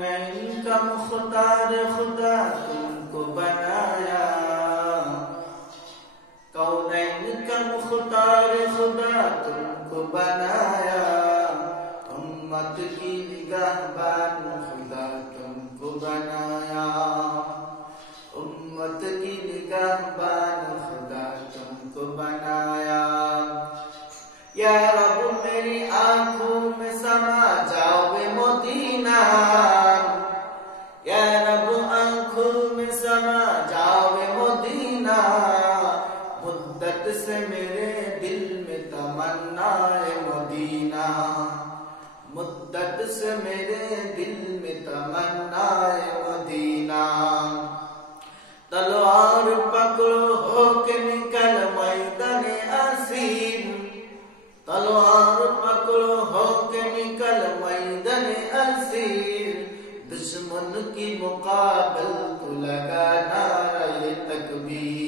کونین کا مختار خدا تم کو بنایا، کونین کا مختار خدا تم کو بنایا، امت کی نگہبان خدا تم کو بنایا، امت کی نگہبان خدا تم کو بنایا۔ یا رب میری آنکھوں میں سما جاؤ مدینہ، یا رب آنکھوں میں سما جاؤ مدینہ، مدت سے میرے دل میں تمنا ہے مدینہ، مدت سے میرے دل میں تمنا ہے مدینہ۔ تلوار پکڑو ہو کے نکل میدان عظیم، تلوار پکڑو ہو کے نکل میدان عظیم، دشمن کی مقابل تو لگا نعرہ تکبیر،